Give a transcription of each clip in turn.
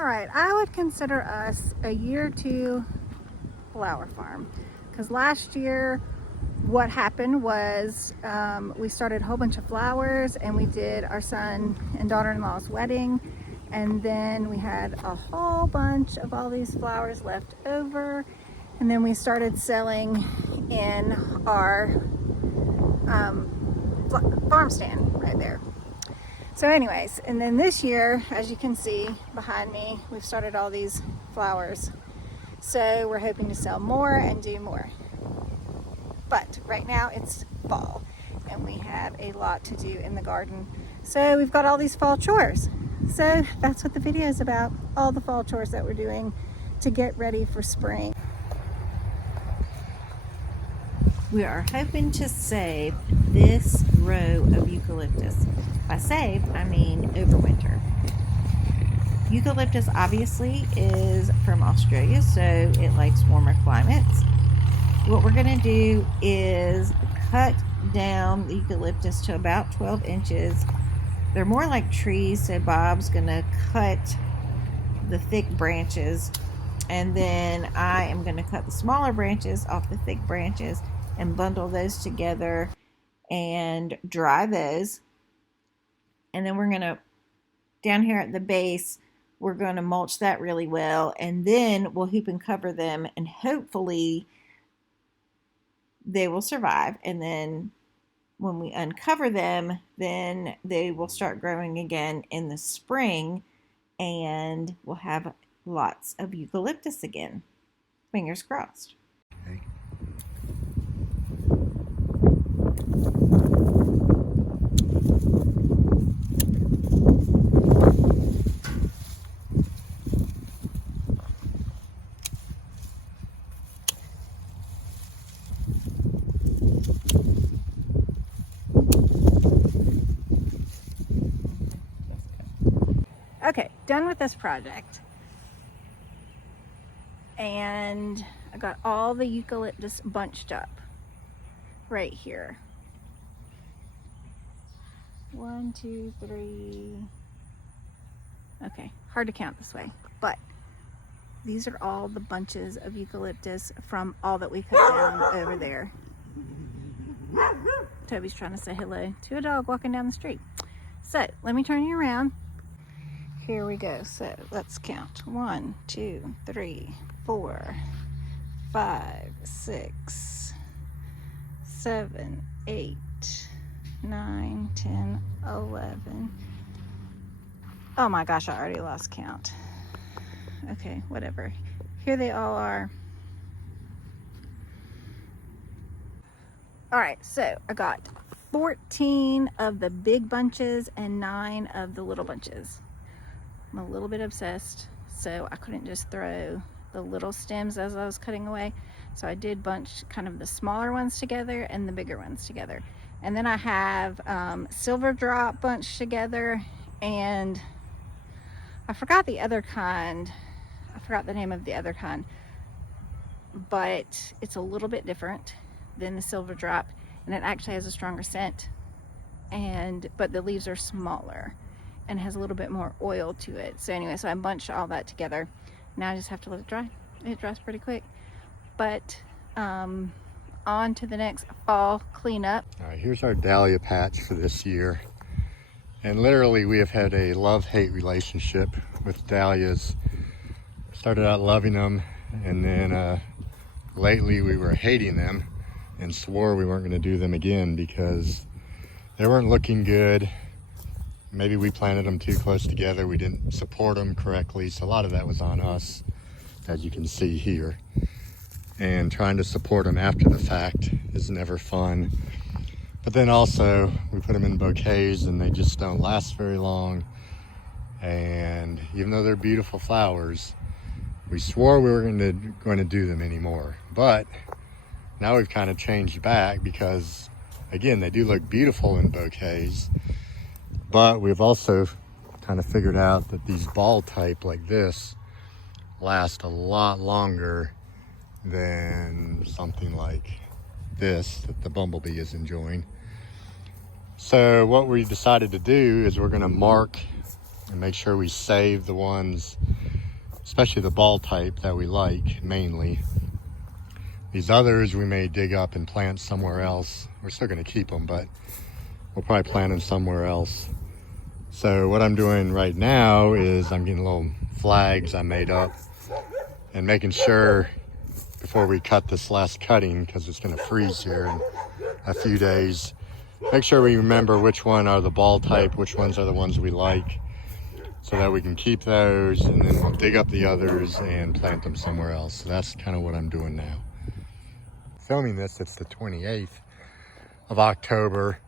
All right, I would consider us a year two flower farm, because last year what happened was we started a whole bunch of flowers and we did our son and daughter-in-law's wedding, and then we had a whole bunch of all these flowers left over, and then we started selling in our farm stand right there. So anyways, and then this year, as you can see behind me, we've started all these flowers. So we're hoping to sell more and do more. But right now it's fall and we have a lot to do in the garden. So we've got all these fall chores. So that's what the video is about, all the fall chores that we're doing to get ready for spring. We are hoping to save this row of eucalyptus. By save, I mean overwinter. Eucalyptus obviously is from Australia, so it likes warmer climates. What we're going to do is cut down the eucalyptus to about 12 inches. They're more like trees, so Bob's going to cut the thick branches, and then I am going to cut the smaller branches off the thick branches and bundle those together and dry those. And then we're going to, down here at the base, we're going to mulch that really well, and then we'll hoop and cover them, and hopefully they will survive. And then when we uncover them, then they will start growing again in the spring, and we'll have lots of eucalyptus again. Fingers crossed. Okay. Okay, done with this project. And I got all the eucalyptus bunched up right here. 1, 2, 3. Okay, hard to count this way, but these are all the bunches of eucalyptus from all that we cut down over there. Toby's trying to say hello to a dog walking down the street. So let me turn you around. Here we go. So let's count. 1, 2, 3, 4, 5, 6, 7, 8, 9, 10, 11. Oh my gosh, I already lost count. Okay, whatever. Here they all are. All right, so I got 14 of the big bunches and 9 of the little bunches. I'm a little bit obsessed, so I couldn't just throw the little stems as I was cutting away. So I did bunch kind of the smaller ones together and the bigger ones together. And then I have silver drop bunched together, and I forgot the other kind. I forgot the name of the other kind, but it's a little bit different than the silver drop, and it actually has a stronger scent, but the leaves are smaller and has a little bit more oil to it. So anyway, so I bunched all that together. Now I just have to let it dry. It dries pretty quick. But on to the next fall cleanup. All right, here's our dahlia patch for this year. And literally we have had a love-hate relationship with dahlias. Started out loving them, and then lately we were hating them and swore we weren't going to do them again because they weren't looking good. Maybe we planted them too close together. We didn't support them correctly. So a lot of that was on us, as you can see here. And trying to support them after the fact is never fun. But then also we put them in bouquets and they just don't last very long. And even though they're beautiful flowers, we swore we were going to do them anymore. But now we've kind of changed back because, again, they do look beautiful in bouquets. But we've also kind of figured out that these ball type like this last a lot longer than something like this that the bumblebee is enjoying. So what we decided to do is we're going to mark and make sure we save the ones especially the ball type that we like mainly. These others we may dig up and plant somewhere else. We're still going to keep them, but we'll probably plant them somewhere else. So what I'm doing right now is I'm getting little flags I made up and making sure before we cut this last cutting, because it's going to freeze here in a few days, make sure we remember which one are the ball type, which ones are the ones we like, so that we can keep those, and then we'll dig up the others and plant them somewhere else. So that's kind of what I'm doing now. Filming this, it's the 28th of October,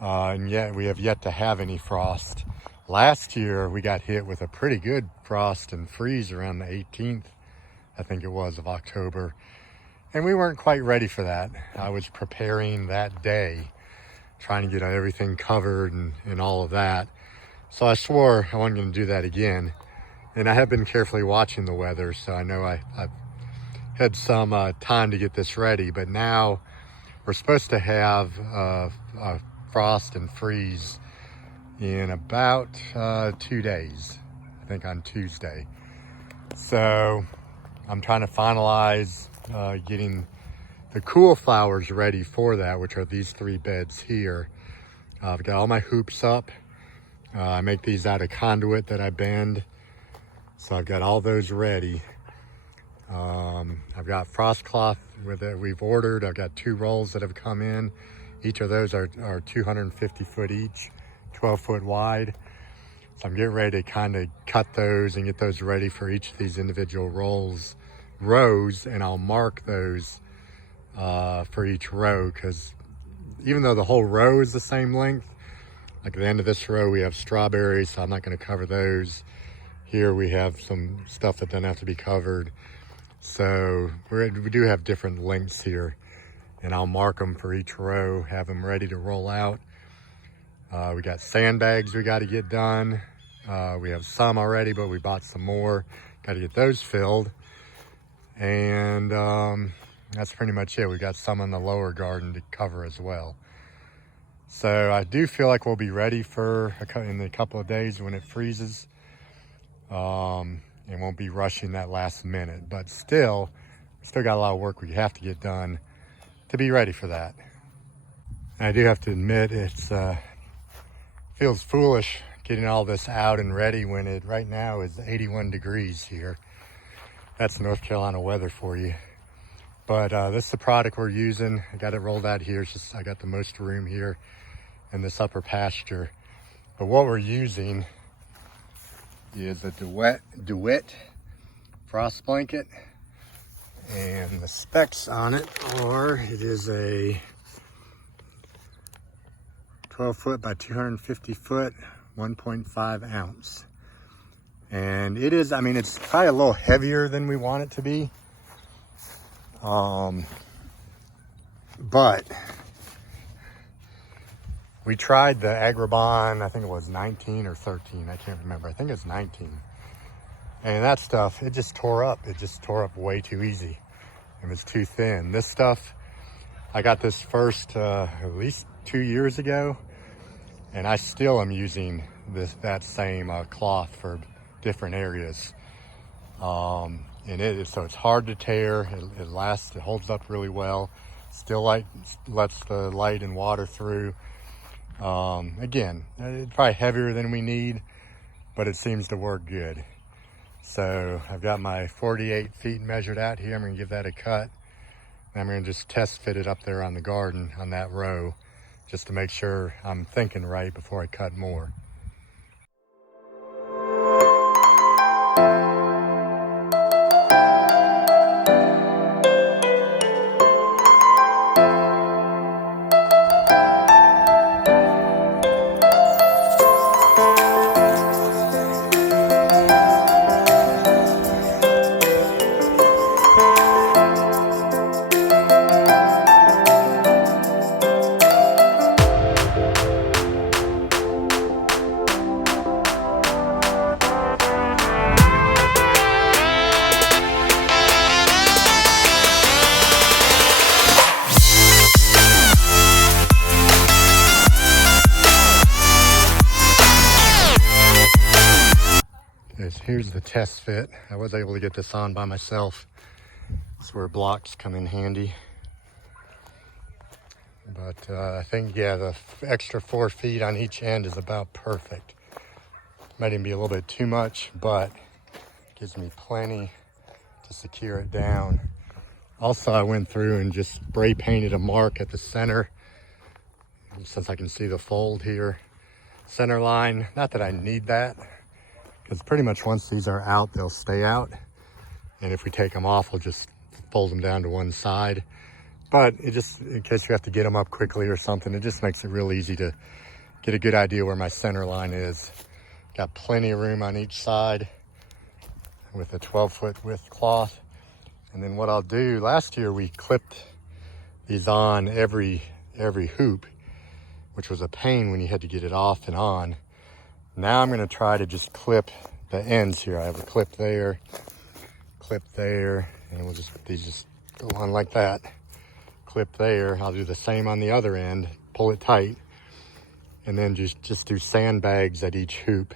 and yet we have yet to have any frost. Last year we got hit with a pretty good frost and freeze around the 18th, I think it was, of October, and we weren't quite ready for that. I was preparing that day, trying to get everything covered and all of that. So I swore I wasn't going to do that again. And I have been carefully watching the weather, so I know I've had some time to get this ready. But now we're supposed to have frost and freeze in about 2 days, I think on Tuesday. So I'm trying to finalize getting the cool flowers ready for that, which are these 3 beds here. I've got all my hoops up. I make these out of conduit that I bend. So I've got all those ready. I've got frost cloth that we've ordered. I've got 2 rolls that have come in. Each of those are 250 foot each, 12 foot wide. So I'm getting ready to kind of cut those and get those ready for each of these individual rows, and I'll mark those for each row, because even though the whole row is the same length, like at the end of this row we have strawberries, so I'm not going to cover those. Here we have some stuff that doesn't have to be covered. So we do have different lengths here, and I'll mark them for each row, have them ready to roll out. We got sandbags we got to get done. We have some already, but we bought some more. Got to get those filled. And that's pretty much it. We got some in the lower garden to cover as well. So I do feel like we'll be ready for in a couple of days when it freezes. And won't be rushing that last minute, but still got a lot of work we have to get done to be ready for that. And I do have to admit, it's feels foolish getting all this out and ready when it right now is 81 degrees here. That's North Carolina weather for you. But this is the product we're using. I got it rolled out here. It's just I got the most room here in this upper pasture. But what we're using is a DeWitt frost blanket, and the specs on it are, it is a 12 foot by 250 foot, 1.5 ounce. And it is, I mean, it's probably a little heavier than we want it to be. But we tried the Agribon, I think it was 19 or 13, I can't remember. I think it's 19. And that stuff, it just tore up. It just tore up way too easy. It was too thin. This stuff, I got this first at least 2 years ago, and I still am using that same cloth for different areas. And so it's hard to tear. It lasts, it holds up really well. Still lets the light and water through. Again, it's probably heavier than we need, but it seems to work good. So I've got my 48 feet measured out here. I'm going to give that a cut. And I'm going to just test fit it up there on the garden on that row, just to make sure I'm thinking right before I cut more. here's the test fit. I was able to get this on by myself. That's where blocks come in handy. But I think, yeah, the extra 4 feet on each end is about perfect. Might even be a little bit too much, but gives me plenty to secure it down. Also, I went through and just spray painted a mark at the center, since I can see the fold here. Center line, not that I need that, because pretty much once these are out, they'll stay out. And if we take them off, we'll just fold them down to one side. But it just, in case you have to get them up quickly or something, it just makes it real easy to get a good idea where my center line is. Got plenty of room on each side with a 12-foot width cloth. And then what I'll do, last year we clipped these on every hoop, which was a pain when you had to get it off and on. Now I'm gonna try to just clip the ends here. I have a clip there, and we'll these just go on like that. Clip there. I'll do the same on the other end, pull it tight, and then just do sandbags at each hoop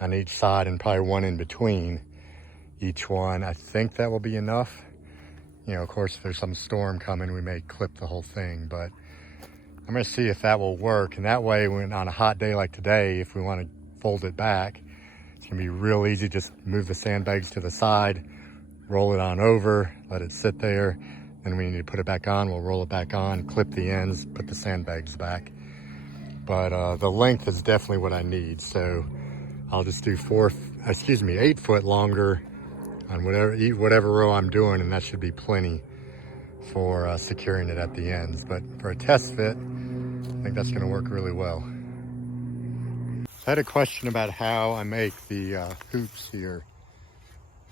on each side and probably one in between each one. I think that will be enough. You know, of course, if there's some storm coming, we may clip the whole thing, but I'm gonna see if that will work. And that way, when on a hot day like today, if we wanna fold it back, it's gonna be real easy. Just move the sandbags to the side, roll it on over, let it sit there. Then we need to put it back on, we'll roll it back on, clip the ends, put the sandbags back. But the length is definitely what I need. So I'll just do 8 foot longer on whatever row I'm doing, and that should be plenty for securing it at the ends. But for a test fit, I think that's gonna work really well. I had a question about how I make the hoops here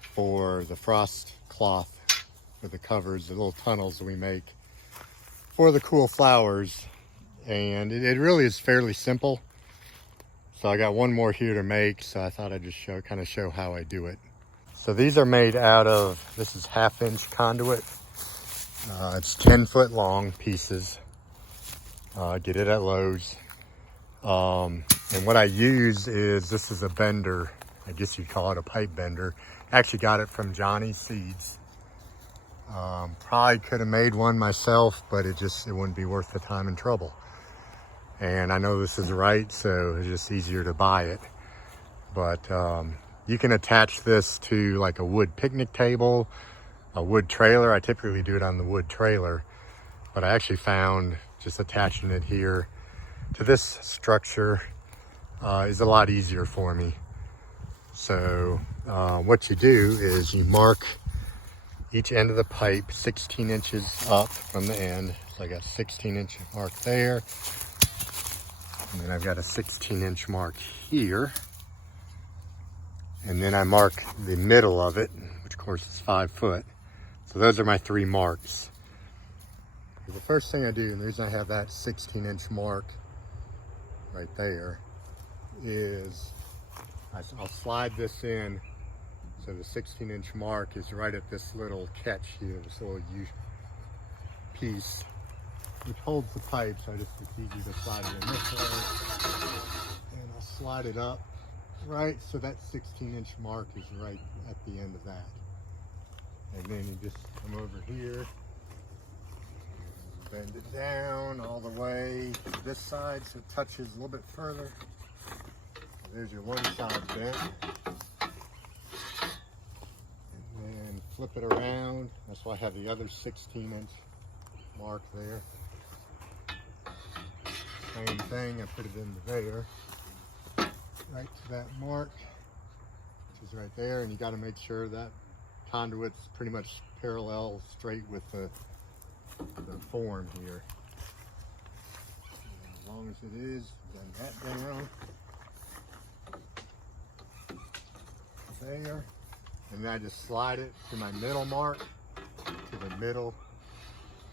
for the frost cloth for the covers, the little tunnels that we make for the cool flowers. And it really is fairly simple. So I got one more here to make, so I thought I'd just show how I do it. So these are made out of, this is 1/2-inch conduit. It's 10-foot long pieces. Get it at Lowe's. And what I use is, this is a bender. I guess you'd call it a pipe bender. Actually got it from Johnny's Seeds. Probably could have made one myself, but it wouldn't be worth the time and trouble. And I know this is right, so it's just easier to buy it. But you can attach this to like a wood picnic table, a wood trailer. I typically do it on the wood trailer, but I actually found just attaching it here to this structure is a lot easier for me. So what you do is you mark each end of the pipe 16 inches up from the end. So I got 16-inch mark there. And then I've got a 16-inch mark here. And then I mark the middle of it, which of course is 5 foot. So those are my 3 marks. The first thing I do, and the reason I have that 16-inch mark right there, is I'll slide this in. So the 16-inch mark is right at this little catch here, this little U piece, which holds the pipe. So it's easy to slide it in this way. And I'll slide it up, right? So that 16-inch mark is right at the end of that. And then you just come over here, bend it down all the way to this side so it touches a little bit further. There's your one side bent. And then flip it around. That's why I have the other 16-inch mark there. Same thing, I put it into there. Right to that mark, which is right there. And you got to make sure that conduit's pretty much parallel straight with the form here. And as long as it is, bend that down. There. And then I just slide it to my middle mark, to the middle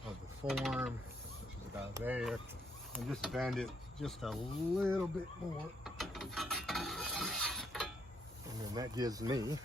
of the form, which is about there. And just bend it just a little bit more. And then that gives me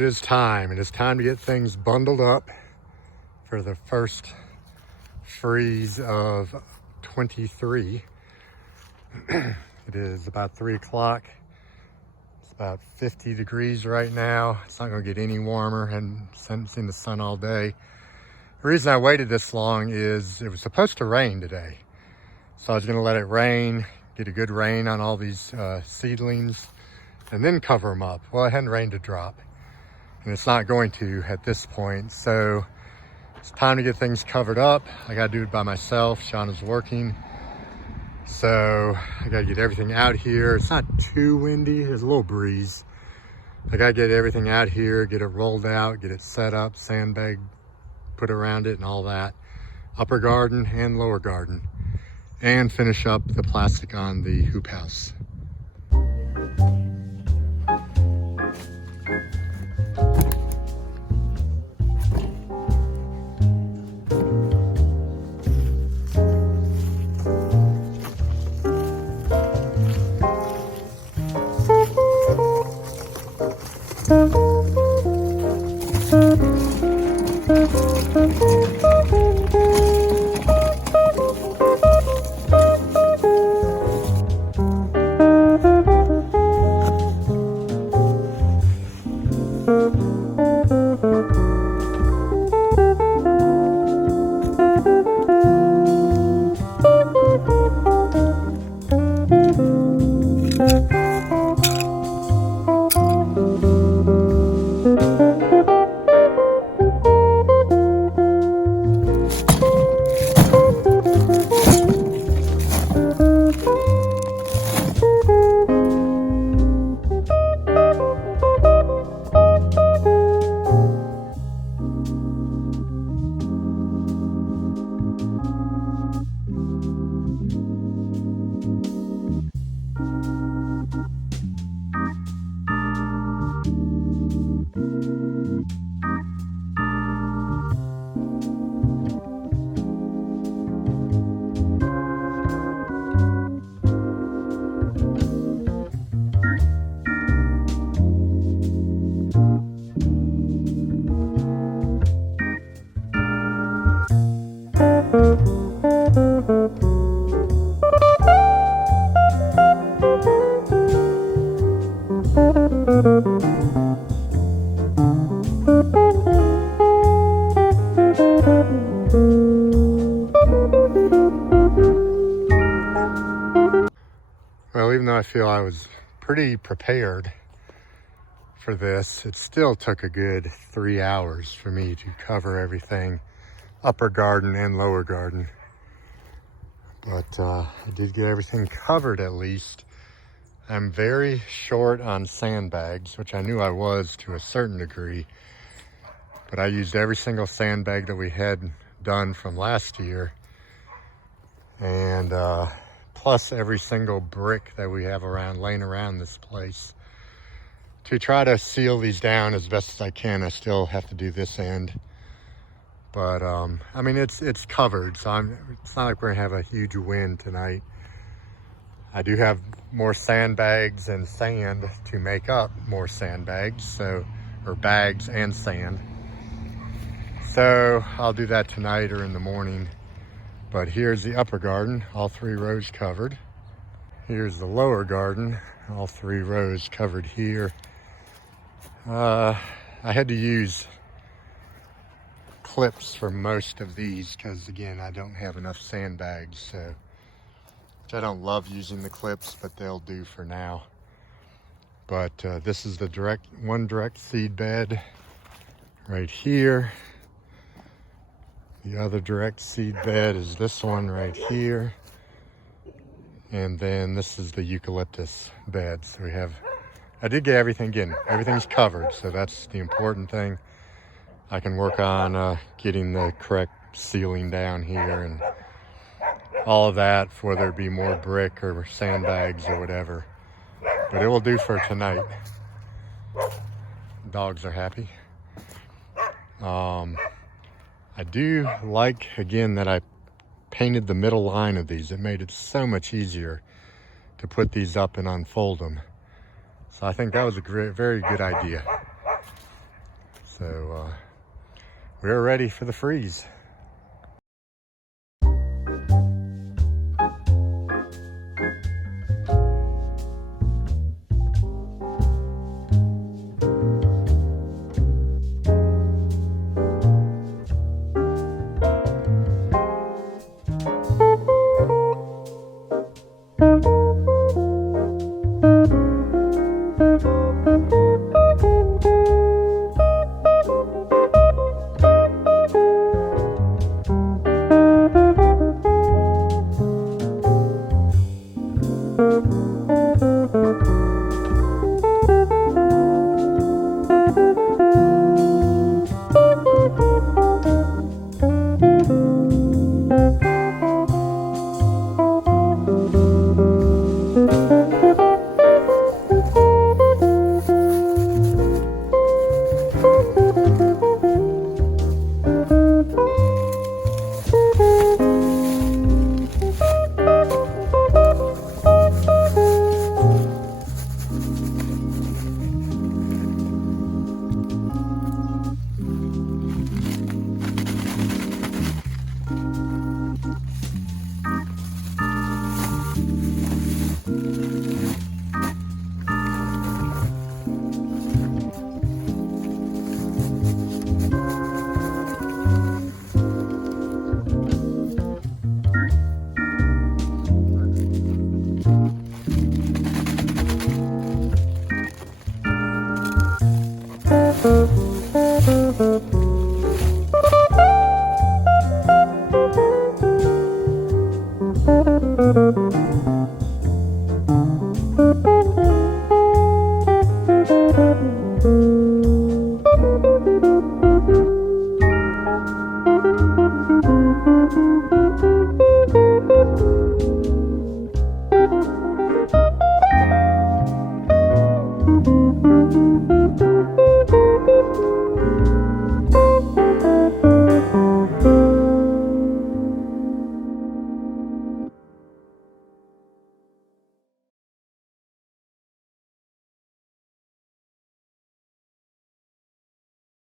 it is time. It is time to get things bundled up for the first freeze of 23. It is about 3 o'clock. It's about 50 degrees right now. It's not gonna get any warmer, and haven't seen the sun all day. The reason I waited this long is it was supposed to rain today. So I was gonna let it rain, get a good rain on all these seedlings, and then cover them up. Well, it hadn't rained a drop, and it's not going to at this point. So it's time to get things covered up. I gotta do it by myself. Shauna's working. So I gotta get everything out here. It's not too windy, there's a little breeze. I gotta get everything out here, get it rolled out, get it set up, sandbag put around it and all that. Upper garden and lower garden. And finish up the plastic on the hoop house. Well, even though I feel I was pretty prepared for this, it still took a good 3 hours for me to cover everything, upper garden and lower garden. But I did get everything covered at least. I'm very short on sandbags, which I knew I was to a certain degree, but I used every single sandbag that we had done from last year, and plus every single brick that we have laying around this place to try to seal these down as best as I can. I still have to do this end, but I mean it's covered, so it's not like we're gonna have a huge wind tonight. I do have more sandbags and sand to make up more sandbags, or bags and sand. So I'll do that tonight or in the morning. But here's the upper garden, all 3 rows covered. Here's the lower garden, all 3 rows covered here. I had to use clips for most of these because, again, I don't have enough sandbags. So, which I don't love using the clips, but they'll do for now. But this is the one direct seed bed right here. The other direct seed bed is this one right here. And then this is the eucalyptus bed. So I did get everything in. Everything's covered, so that's the important thing. I can work on getting the correct sealing down here and all of that before there be more brick or sandbags or whatever. But it will do for tonight. Dogs are happy. I do like, again, that I painted the middle line of these. It made it so much easier to put these up and unfold them. So I think that was a very good idea. So we're ready for the freeze.